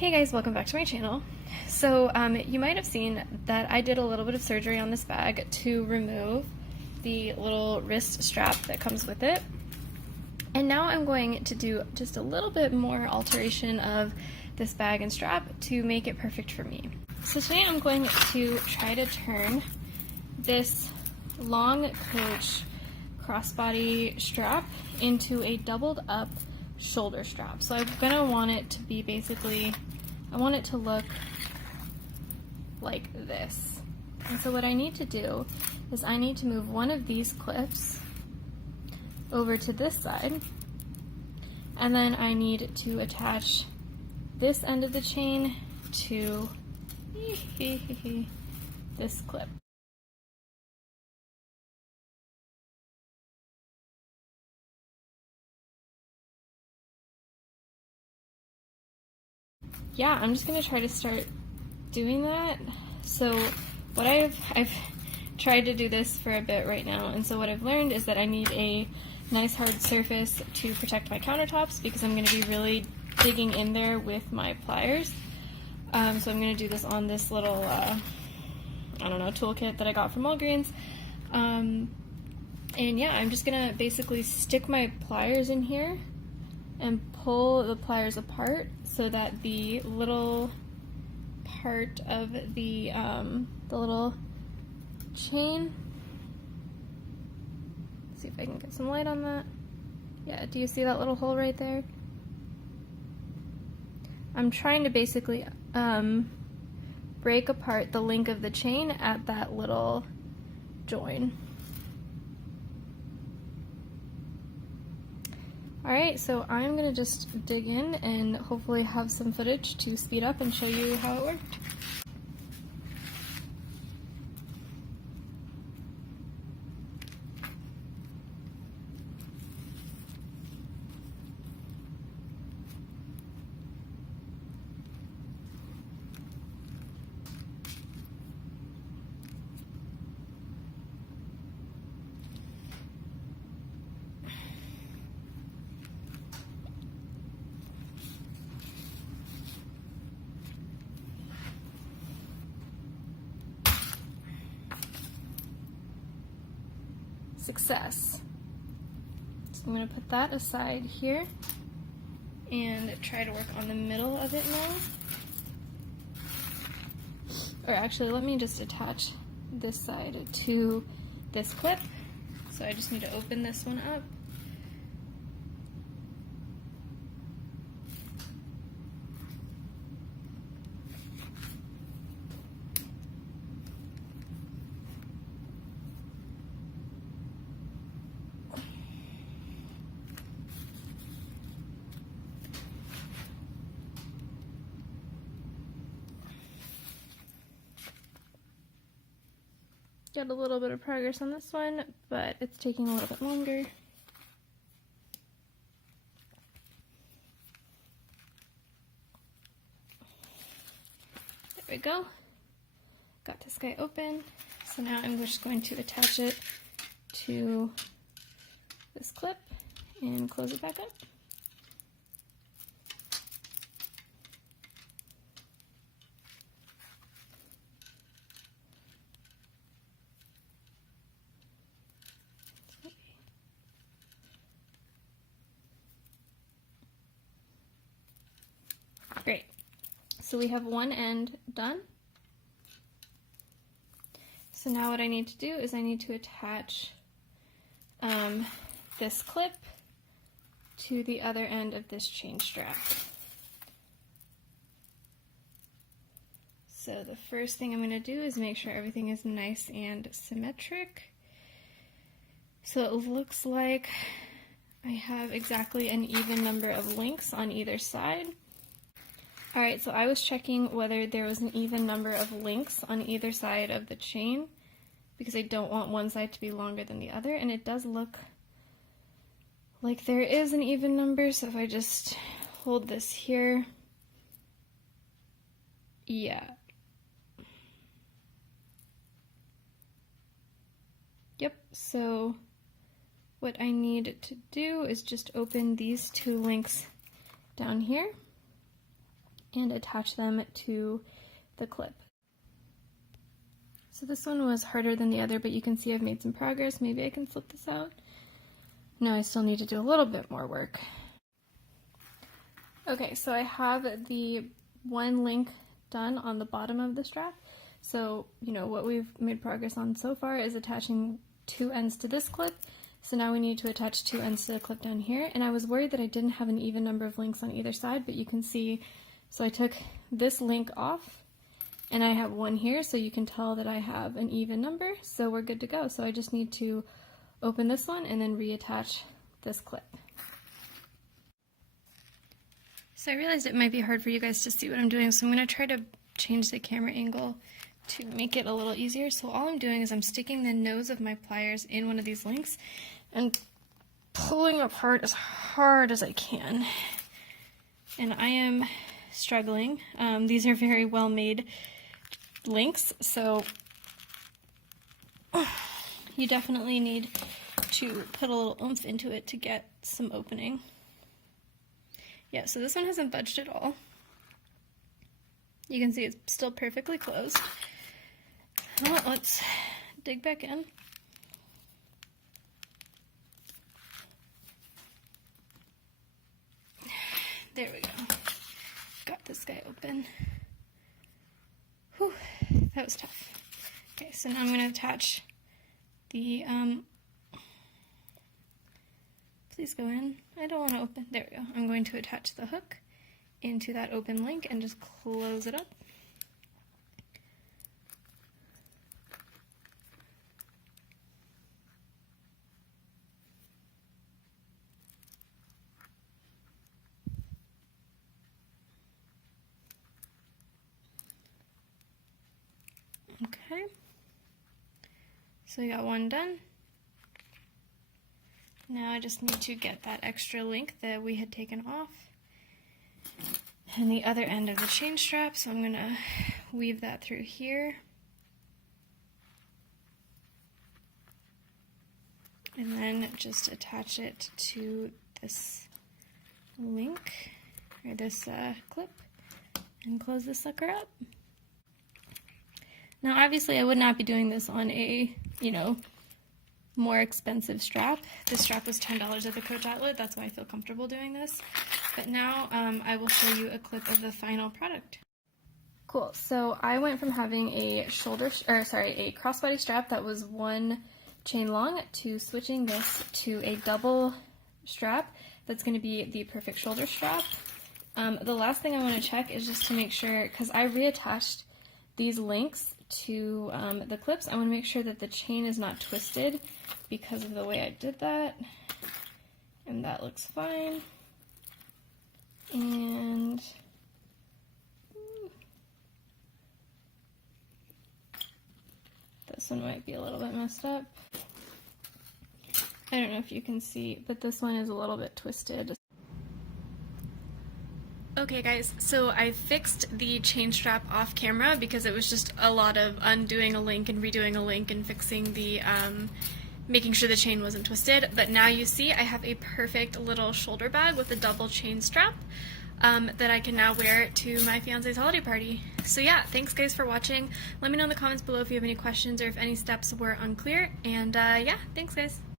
Hey guys, welcome back to my channel. So you might have seen that I did a little bit of surgery on this bag to remove the little wrist strap that comes with it. And now I'm going to do just a little bit more alteration of this bag and strap to make it perfect for me. So today I'm going to try to turn this long Coach crossbody strap into a doubled up shoulder strap. So I'm gonna want it to be basically, I want it to look like this. And so what I need to do is I need to move one of these clips over to this side, and then I need to attach this end of the chain to this clip. Yeah, I'm just gonna try to start doing that. So what I've tried to do this for a bit right now, and so what I've learned is that I need a nice hard surface to protect my countertops because I'm gonna be really digging in there with my pliers. So I'm gonna do this on this little, I don't know, toolkit that I got from Walgreens. And yeah, I'm just gonna basically stick my pliers in here and pull the pliers apart so that the little part of the little chain, let's see if I can get some light on that. Yeah, do you see that little hole right there? I'm trying to basically break apart the link of the chain at that little join. Alright, so I'm going to just dig in and hopefully have some footage to speed up and show you how it worked. Success. So I'm going to put that aside here and try to work on the middle of it now. Or actually, let me just attach this side to this clip. So I just need to open this one up. Got a little bit of progress on this one, but it's taking a little bit longer. There we go. Got this guy open. So now I'm just going to attach it to this clip and close it back up. Great. So we have one end done. So now what I need to do is I need to attach this clip to the other end of this chain strap. So the first thing I'm going to do is make sure everything is nice and symmetric. So it looks like I have exactly an even number of links on either side. Alright, so I was checking whether there was an even number of links on either side of the chain because I don't want one side to be longer than the other, and it does look like there is an even number. So if I just hold this here, yeah. Yep, so what I need to do is just open these two links down here and attach them to the clip. So this one was harder than the other, but you can see I've made some progress. Maybe I can flip this out. No, I still need to do a little bit more work. Okay, so I have the one link done on the bottom of the strap. So, you know, what we've made progress on so far is attaching 2 ends to this clip. So now we need to attach 2 ends to the clip down here. And I was worried that I didn't have an even number of links on either side, but you can see, so I took this link off and I have one here, so you can tell that I have an even number, so we're good to go. So I just need to open this one and then reattach this clip. So I realized it might be hard for you guys to see what I'm doing, so I'm going to try to change the camera angle to make it a little easier. So all I'm doing is I'm sticking the nose of my pliers in one of these links and pulling apart as hard as I can. And I am struggling. These are very well made links, so you definitely need to put a little oomph into it to get some opening. Yeah, so this one hasn't budged at all. You can see it's still perfectly closed. Well, let's dig back in. There we go. Got this guy open. Whew, that was tough. Okay, so now I'm going to attach the, please go in. I don't want to open. There we go. I'm going to attach the hook into that open link and just close it up. Okay, so we got one done. Now I just need to get that extra link that we had taken off and the other end of the chain strap, so I'm going to weave that through here. And then just attach it to this link, or this clip, and close this sucker up. Now obviously I would not be doing this on a, you know, more expensive strap. This strap was $10 at the Coach outlet, that's why I feel comfortable doing this. But now I will show you a clip of the final product. Cool, so I went from having a a crossbody strap that was 1 chain long to switching this to a double strap that's going to be the perfect shoulder strap. The last thing I want to check is just to make sure, because I reattached these links to the clips, I want to make sure that the chain is not twisted because of the way I did that, and that looks fine. And this one might be a little bit messed up. I don't know if you can see, but this one is a little bit twisted. Okay guys, so I fixed the chain strap off camera because it was just a lot of undoing a link and redoing a link and fixing the, making sure the chain wasn't twisted. But now you see I have a perfect little shoulder bag with a double chain strap that I can now wear to my fiance's holiday party. So yeah, thanks guys for watching. Let me know in the comments below if you have any questions or if any steps were unclear. And yeah, thanks guys.